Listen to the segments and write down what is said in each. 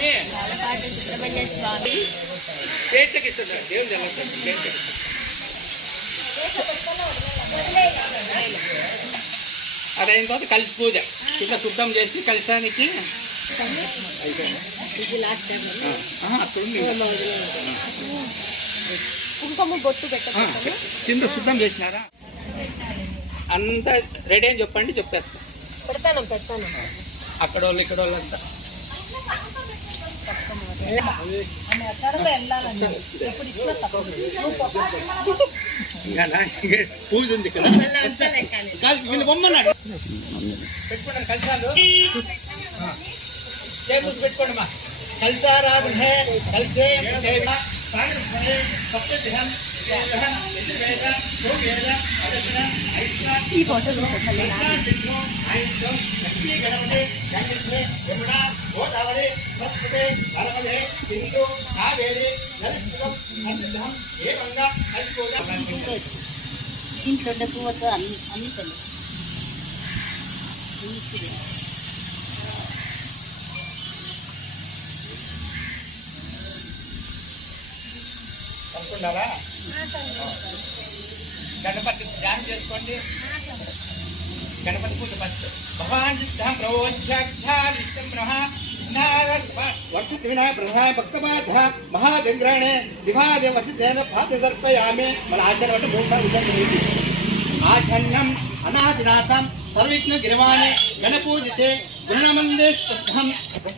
స్వామి. సుబ్రహ్మణ్య స్వామి పేటకి ఇస్తున్నారు దేవుని దేవస్థానం పేటకి అదైన తర్వాత కలిసి పూజ. ఇట్లా శుద్ధం చేసి కలిసానికి. కుంకుమ బొట్టు కింద శుద్ధం చేసినారా? అంతా రెడీ అని చెప్పండి చెప్పేస్తా. పెడతాను పెడతాను. అక్కడ వాళ్ళు ఇక్కడ వాళ్ళంతా పూజ ఉంది ఇక్కడ కాదు, వీళ్ళు బొమ్మన్నాడు పెట్టుకోండి కలిసాలు టేబుల్స్ పెట్టుకోండి మా కలిసారాధన కలిసే ఈ ఫోటో కలిసిపోగా ఇంట్లో వద్దు అన్ని అన్ని తల్లి అనుకున్నారా గణపతి ధ్యానం చేసుకోండి. గణపతి పూజ ఫస్ట్ భగవాన్ సిద్ధం ప్రవోధ్యాఖ్యాలిష్టం బ్రహ్మ వర్షిత్ వినాయ ప్రధాన భక్తబాధ మహాగంగ్రాణే విభాగ వసితేన భాతి దర్పయామే మన ఆచారం అంటే మూడు సార్లు విధంగా ఉంది ఆచన్నం అనాదినాథం సర్విఘ్న గిరివాణి గణపూజితే గృణమందే స్థం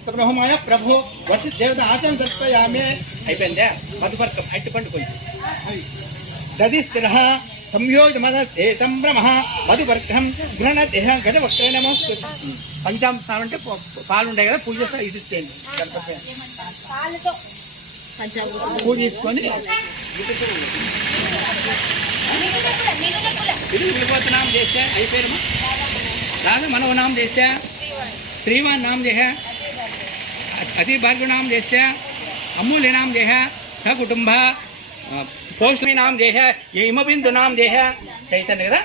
బ్రహ్మయ ప్రభు వర్షి దేవత ఆచరణ దర్పయామే అయిపోయిందే మధుపర్కం అట్టి పండు కొంచెం దది స్థిర సంయోగ మద సంభ్రమ మధువర్గం గృహణ దేహ గజ పంచామ స్నానం అంటే పాలు ఉంటాయి కదా పూజ ఇది ఇచ్చేయండి గణపతి. పూజ తీసుకొని ఇది విభూతినామం చేస్తే అయిపోయారు రాధ మనోనామం చేస్తే శ్రీవాన్ నామం చేసా అతి భార్గవ నామం చేస్తే అమూల్య నామం సకుటుంబ सोष्मी नाम देह ये नाम देह चैतन्य कदा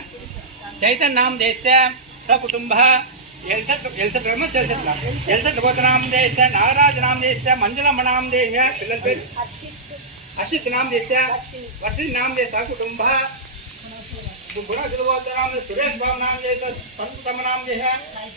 चैतन्य नाम देहस्य सकुटुंब नाम देश नागराज नाम देश मंजुलम नाम देश पिल अशित नाम देश वर्षि नाम देश कुटुंब गुण सुरेश नाम देश संतम नाम देश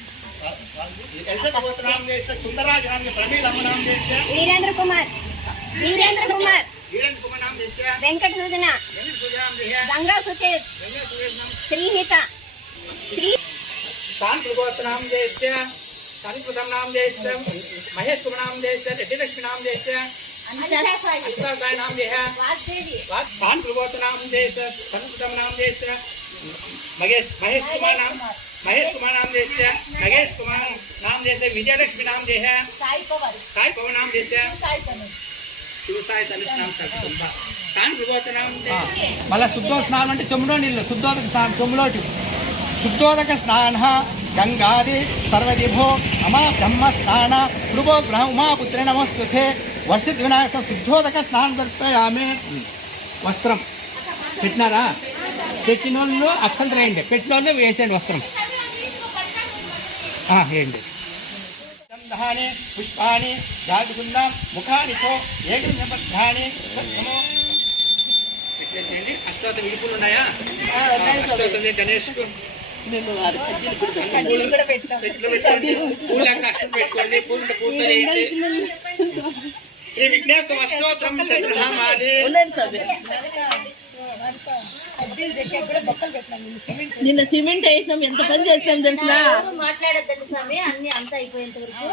वीरेंद्र कुमार वीरेंद्र कुमार वेंकट सूजना गंगा सुतेज श्रीहिता श्री शांत भगवत नाम जयस्य शांति प्रथम नाम जयस्य महेश कुमार नाम जयस्य लक्ष्मी नाम जयस्य अंतराय नाम जय शांत भगवत नाम जयस्य शांति प्रथम नाम जयस्य महेश महेश कुमार नाम महेश कुमार नाम जैसे महेश कुमार नाम जैसे विजय लक्ष्मी नाम जे है సాయి పవర్ साई पवन नाम जैसे సాయి తనుష్ శివసాయి తల్లి నామ సత్కుంభ కాని విభూతనామం మళ్ళా శుద్ధోదక స్నానం అంటే తొమ్మిదో నీళ్ళు శుద్ధోదక స్నానం తొమ్మిదోటి శుద్ధోదక స్నాన గంగాది సర్వదిభో అమా బ్రహ్మ స్నాన ప్రభో బ్రహ్మ ఉమాపుత్రే నమస్తుతే వర్షిత్ వినాయక శుద్ధోదక స్నానం దర్శయామి వస్త్రం పెట్టినారా పెట్టిన వాళ్ళు అక్షంత వేయండి పెట్టిన వాళ్ళు వేసేయండి వస్త్రం ఆ, వేయండి దహాని పుష్పాని జాతికుందాం ముఖాని తో ఏకం నిబద్ధాని సత్సమో పెట్టేసేయండి అష్టోత్త విడుపులు ఉన్నాయా అష్టోత్తం గణేష్ మేము వారి కడ్డీలు కూడా పెట్టాం. చెట్లు పెట్టుకోండి పూలు అక్కడ అష్టం పెట్టుకోండి పూలు పూలు వేయండి శ్రీ విఘ్నేశ్వర అష్టోత్తరం సత్యనామాలి ఉండండి స్వామి. నిన్న సిమెంట్ వేసినాం. ఎంత పని చేస్తాం తెలుసా? మాట్లాడొద్దండి స్వామి. అన్ని అంతా అయిపోయేంత వరకు.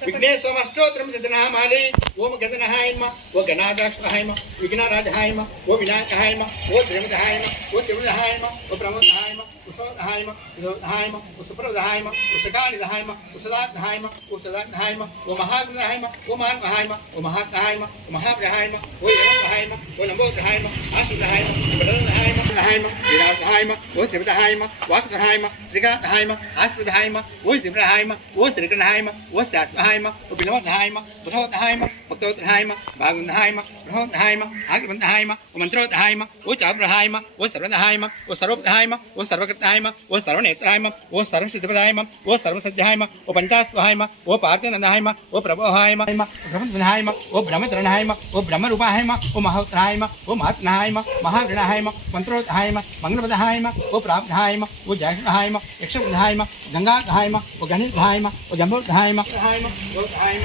విఘ్నేశ్వర అష్టోత్తరం సత్యనామాలి ఓం గజనహాయమ ఓ గణాదాక్షహాయమ విఘ్నరాజహాయమ ఓ వినాయకహాయమ ఓ త్రిమదహాయమ ఓ త్రిమదహాయమ ఓ ప్రమోదహాయమ ఉసోదహాయమ విదోదహాయమ ఓ సుప్రదహాయమ ఓ సకానిదహాయమ ఓ సదాగ్నహాయమ ఓ సదాగ్నహాయమ ఓ మహాగ్నహాయమ ఓ మహాగ్నహాయమ ఓ మహాగ్నహాయమ ఓ మహాగ్రహాయమ ఓ యమగ్రహాయమ ఓ లంబోగ్రహాయమ ఆశుగ్రహాయమ ప్రదోదహాయమ గ్రహాయమ విరాగ్రహాయమ ఓ త్రిమదహాయమ వాక్గ్రహాయమ త్రిగాగ్రహాయమ ఆశ్వదహాయమ ఓ శివరహాయమ ఓ శ్రీగణహాయమ ఓ hai mà, có bị nó hai mà, có thốt hai mà, có tôi hai mà, bà người hai mà, ఓ మంత్రోదహాయమ ఓ చాబ్రహాయమ ఓ సర్వదహాయమ ఓ సర్వోదహాయమ ఓ సర్వకృతాయమ ఓ సర్వనేత్రాయమ ఓ సర్వసిద్ధిపదాయమ ఓ సర్వసత్యాయమ ఓ పంచాస్వహాయమ ఓ పార్థినందహాయమ ఓ ప్రభోహాయమ బ్రహ్మధనాయమ ఓ బ్రహ్మచరణహాయమ ఓ బ్రహ్మరూపాయమ ఓ మహోత్తరాయమ ఓ మహాత్మహాయమ మహాగణహాయమ మంత్రోదహాయమ మంగళపదహాయమ ఓ ప్రాబ్ధాయమ ఓ జాషహాయమ యక్షబుధాయమ గంగాధాయమ ఓ గణితధాయమ ఓ జంబోధాయమ ధాయమ ఓ ధాయమ అగ్నిధాయమ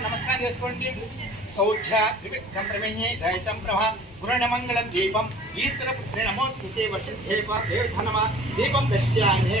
నమస్కారం చేసుకోండి సౌఖ్య వివిక్తం ప్రమేయే దయ సంప్రభ గుణమంగళం దీపం ఈశ్వర పుత్రే నమోస్తుతే వర్షిద్ధేప దేవధనమ దీపం దశ్యామే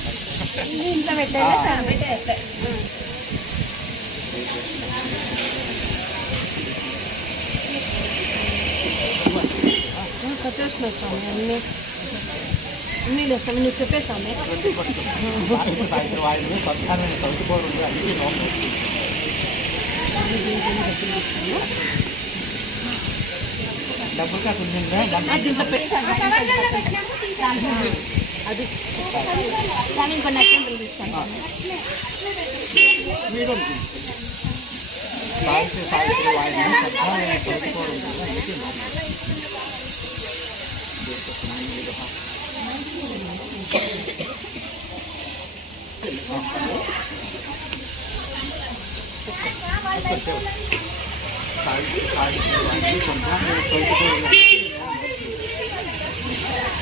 ఇంట్లో పెట్టాలి కట్టేసిన స్వామి అన్ని. అన్ని లేదు స్వామి నువ్వు చెప్పే స్వామి. డబ్బులు కాకుండా అది స్వామి ఇంకొన్ని అత్యంతలు తీసుకోండి మీరు సావిత్రి సావిత్రి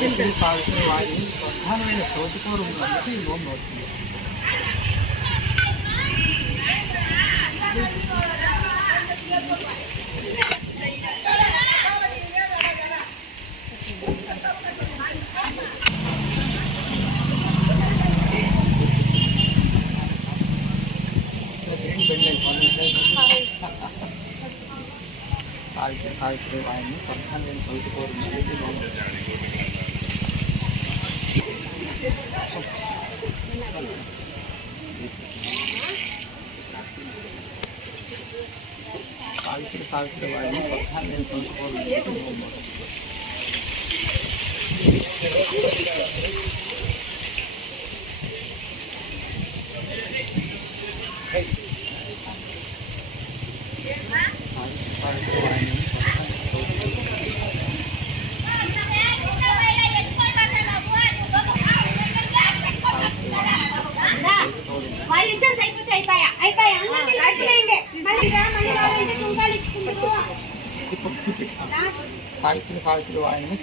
సావిత్రి సావిత్రి వాయుని ప్రధానమైన సౌతికోరు అందుకు ఈ మోహం వస్తుంది సావిత్రి సావిత్రి వారిని స్వర్గాన్ని కోరుకోరు సావిత్రి సావిత్రి వారిని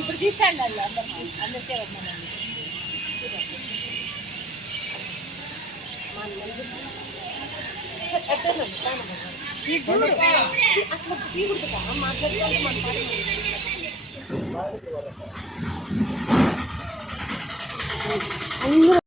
ఇప్పుడు తీసాడు అందరికి అందరికీ అందరూ